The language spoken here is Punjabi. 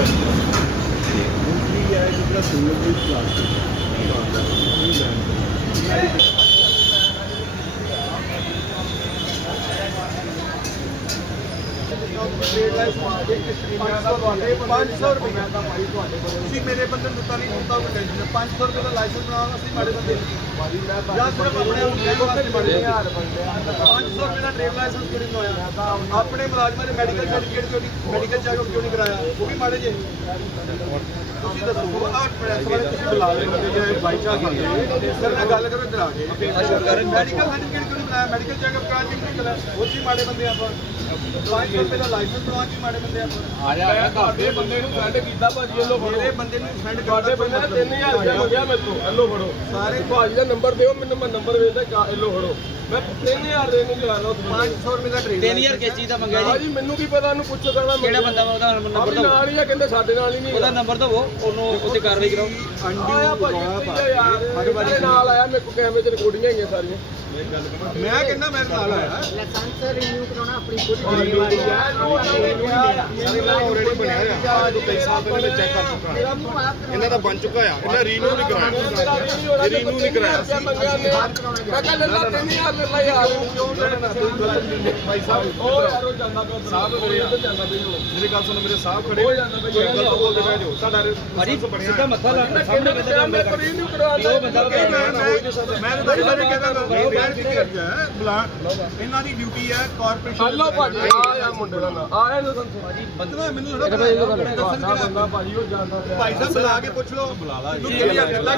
ਦੂਸਰੀ ਹੈ ਜਿਹੜਾ ਸਿੰਗਲ ਪੀਸ ਪਲਾਸਟਿਕ ਤੁਸੀਂ ਮੇਰੇ ਬੰਦੇ ਨੂੰ ਦਿੱਤਾ ਨਹੀਂ ਹੁੰਦਾ ਉਹ ਟੈਨਸ਼ਨ 500 ਰੁਪਏ ਦਾ ਲਾਇਸੈਂਸ ਬਣਾਉਣਾ ਸੀ ਮਾੜੇ ਬੰਦੇ ਜਾਂ ਸਿਰਫ ਆਪਣੇ ਆਪ ਨੂੰ ਵਾਸਤੇ ਮਾੜੇ 500 ਰੁਪਏ ਦਾ ਟ੍ਰੇਡ ਲਾਇਸੈਂਸ ਕਿਉਂ ਨਹੀਂ ਬਣਾਇਆ? ਆਪਣੇ ਮੁਲਾਜ਼ਮਾਂ ਦੇ ਮੈਡੀਕਲ ਸਰਟੀਫਿਕੇਟ ਕਿਉਂ ਨਹੀਂ ਮੈਡੀਕਲ ਚੈੱਕਅਪ ਕਿਉਂ ਨਹੀਂ ਕਰਾਇਆ ਉਹ ਵੀ ਮਾੜੇ ਜੇ ਤੁਸੀਂ ਦੱਸੋ ਆਹ ਪ੍ਰੈਸ ਵਾਲੇ ਤੁਸੀਂ ਬੁਲਾ ਰਹੇ ਹੋ ਜਿਹੜੇ ਬਾਈ ਚਾਹ ਕਰਦੇ ਸਰ ਨਾਲ ਗੱਲ ਕਰੋ ਇੱਧਰ ਆ ਕੇ ਮੈਡੀਕਲ ਸਰਟੀਫਿਕੇਟ ਕਿਉਂ ਨਹੀਂ ਬਣਾਇਆ ਮੈਡੀਕਲ ਚੈੱਕਅਪ ਕਰਾ ਕੇ ਕਿਉਂ ਨਹੀਂ ਕਰਾਇਆ? ਉਹ ਵੀ ਮਾੜੇ ਬੰਦੇ ਆਪਾਂ। 500 ਰੁਪਏ ਦਾ ਲਾਇਸੈਂਸ ਬਣਵਾ ਕੇ ਮਾੜੇ ਬੰਦੇ ਆਪਾਂ ਮੈਂ ਤੁਹਾਡੇ ਬੰਦੇ ਨੂੰ ਸੈਂਡ ਕੀਤਾ ਭਾਜੀ ਵੱਲੋਂ ਫੜੋ। ਮੇਰੇ ਬੰਦੇ ਨੂੰ ਸੈਂਡ ਤੁਹਾਡੇ ਬੰਦੇ ਨੇ 3000 ਰੁਪਇਆ ਮੰਗਿਆ ਮੈਨੂੰ ਵੱਲੋਂ ਫੜੋ। ਸਾਰੇ ਭਾਜੀ ਦਾ ਨੰਬਰ ਦਿਓ ਮੈਨੂੰ ਮੈਂ ਨੰਬਰ ਵੇਚਦਾ ਵੱਲੋਂ ਫੜੋ। ਮੈਂ 3000 ਦੇ ਨੂੰ ਲਿਆ ਲਓ 500 ਰੁਪਏ ਦਾ ਟ੍ਰੇਡ 3000 ਕਿਸ ਚੀਜ਼ ਦਾ ਮੰਗਿਆ ਜੀ? ਭਾਜੀ ਮੈਨੂੰ ਕੀ ਪਤਾ ਉਹਨੂੰ ਪੁੱਛੋ ਕਰਨਾ ਕਿਹੜਾ ਬੰਦਾ ਵਾ ਉਹਦਾ ਨੰਬਰ ਆਪਣੀ ਦਿਓ। ਨਾਲ ਹੀ ਆ ਕਹਿੰਦੇ ਸਾਡੇ ਨਾਲ ਹੀ ਨਹੀਂ ਉਹਦਾ ਨੰਬਰ ਦਿਓ ਉਹਨੂੰ ਉੱਤੇ ਕਾਰਵਾਈ ਕਰਾਓ। ਆਇਆ ਭਾਜੀ 30000 ਮੇਰੇ ਨਾਲ ਆਇਆ ਮੇਰੇ ਕੋਲ ਕੈਮਰੇ 'ਚ ਰਿਕਾਰਡਿੰਗ ਹੈਗੀਆਂ ਸਾਰੀਆਂ। ਮੈਂ ਕਹਿੰਦਾ ਮੇਰੇ ਨਾਲ ਆਇਆ। ਲਾਇਸੈਂਸ ਰਿਨਿਊ ਕਰਾਉਣਾ ਆਪਣੀ ਖੁਦ ਜ਼ਿੰਮੇਵਾਰੀ ਹੈ ਸਾਰੇ ਨਾਲ ਆਲਰੇਡੀ ਬਣਿਆ ਹੋਇਆ ਜੋ ਕਈ ਸਾਲ ਪਹਿਲੇ ਚੈੱਕ ਕਰ ਚੁੱਕਾ। ਇਹਨਾਂ ਦਾ ਬਣ ਚੁੱਕਾ ਆ। ਇਹਨਾਂ ਰੀਨਿਊ ਨਹੀਂ ਕਰਾਇਆ। ਇਹ ਰੀਨੂ ਨਹੀਂ ਕਰਾਇਆ। ਮੈਂ ਕਹਿੰਦਾ ਲੱਲਾ 3000 ਲੱਲਾ ਯਾਰ ਕਿਉਂ ਲੈਣਾ ਭਾਈ ਸਾਹਿਬ ਉਹ ਯਾਰ ਜਾਂਦਾ ਪਿਆ ਸਾਹਿਬ ਖੜੇ ਆ। ਜਾਂਦਾ ਪਿਆ ਉਹ। ਗੱਲ ਸੁਣੋ ਮੇਰੇ ਸਾਹਿਬ ਖੜੇ ਹੋ ਜਾਂਦਾ ਬਈ। ਗਲਤ ਬੋਲਦੇ ਪਏ ਜੋ ਤੁਹਾਡਾ ਭਾਜੀ ਸਿੱਧਾ ਮੱਥਾ ਲਾ ਸਾਹਮਣੇ ਬੰਦੇ ਦਾ ਮੈਂ ਨੰਬਰ ਰੀਨੂ ਕਰਵਾਉਂਦਾ ਉਹ ਬੰਦਾ ਮੈਂ ਮੈਂ ਤਾਂ ਤੁਹਾਡੇ ਬਾਰੇ ਕਹਿੰਦਾ ਮੈਂ ਬੈਠ ਕੇ ਕਰਦਾ ਬੁਲਾ ਇਹਨਾਂ ਦੀ ਡਿਊਟੀ ਹੈ ਕਾਰਪੋਰੇਸ਼ਨ ਹਲੋ ਭਾਜੀ ਆ ਯਾ ਮੁੰਡੇ ਦਾ ਆ ਇਹਨੂੰ ਸੰਸੋ ਭਾਜੀ ਬੰਦਾ ਮੈਨੂੰ ਥੋੜਾ ਦੱਸਣ ਬੰਦਾ ਭਾਜੀ ਉਹ ਜਾਂਦਾ ਪਿਆ ਭਾਈ ਸਾਹਿਬ ਬੁਲਾ ਕੇ ਪੁੱਛ ਲਓ ਬੁਲਾ ਲਾ